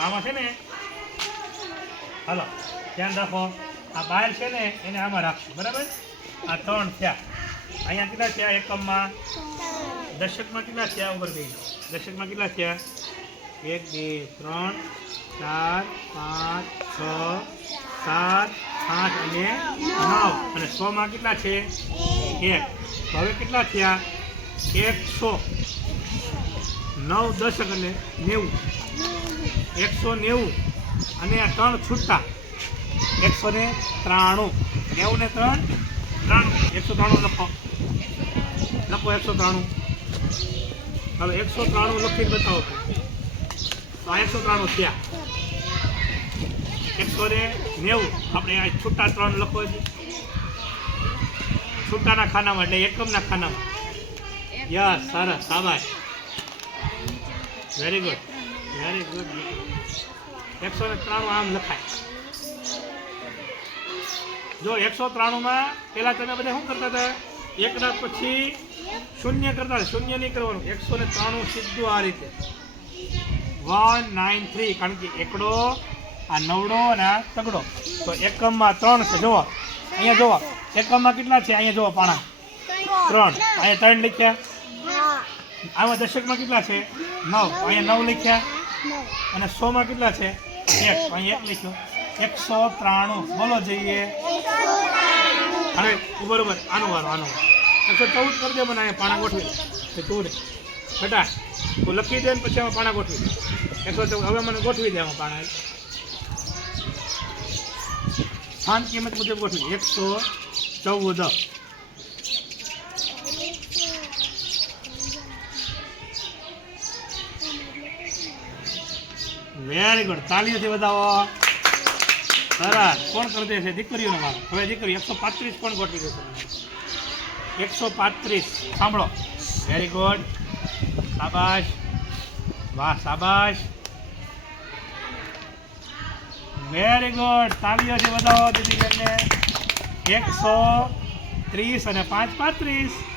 આમાં છે ને હાલો ધ્યાન રાખો આ બહાર છે ને એને આમાં રાખશું બરાબર આ 3 થયા અહીંયા કેટલા થયા એકમમાં દશકમાં કેટલા થયા ઉપર ગઈ દશકમાં કેટલા થયા 1 2 3 4 5 6 7 8 અને 9 અને 100 માં કેટલા છે 1 તો હવે કેટલા થયા 100 9 દશક એટલે 90 190 અને આ 3 છૂટા 193 90 ને 3 193 લખો 193 હવે 193 લખીને બતાવો તો આ 193 થયા 190 આપણે આ છૂટા 3 લખો છૂટાના ખાનામાં એટલે એકમના ખાનામાં યસ સરસ શાબાશ વેરી ગુડ 193 આમ લખાય જો 193 માં પેલા તમે બધા શું કરતા હતા એકના પછી શૂન્ય કરતા હતા શૂન્ય નહીં કરવાનું 193 સીધું આ રીતે 193 કારણ કે એકડો આ નવડો અને આ તગડો તો એકમમાં 3 છે જુઓ અહીંયા જુઓ એકમમાં કેટલા છે અહીંયા જુઓ પાણા 3 અહીંયા 3 લખ્યા આમાં દશકમાં કેટલા છે 9 અહીંયા 9 લખ્યા અને 100 માં કેટલા છે 1 અહીંયા 1 લખ્યો 193 બોલો જઈએ હવે બરોબર આનો વારો 114 કરી દે મને અહીંયા પાણા ગોઠવી દે તું રે બેટા તું લખી દે ને પછી આમાં પાણા ગોઠવી દે 114 હવે મને ગોઠવી દે આમાં પાણા સ્થાન કિંમત મુજબ ગોઠવી 114 વેરી ગુડ તાળીઓથી વધાવો સરસ કોણ કરી દે છે દીકરીઓનો વારો હવે દીકરી 135 કોણ ગોઠવી દેશે 135 સાંભળો વેરી ગુડ શાબાશ વાહ શાબાશ વેરી ગુડ તાળીઓથી વધાવો દીદી બેનને 130 અને 5 35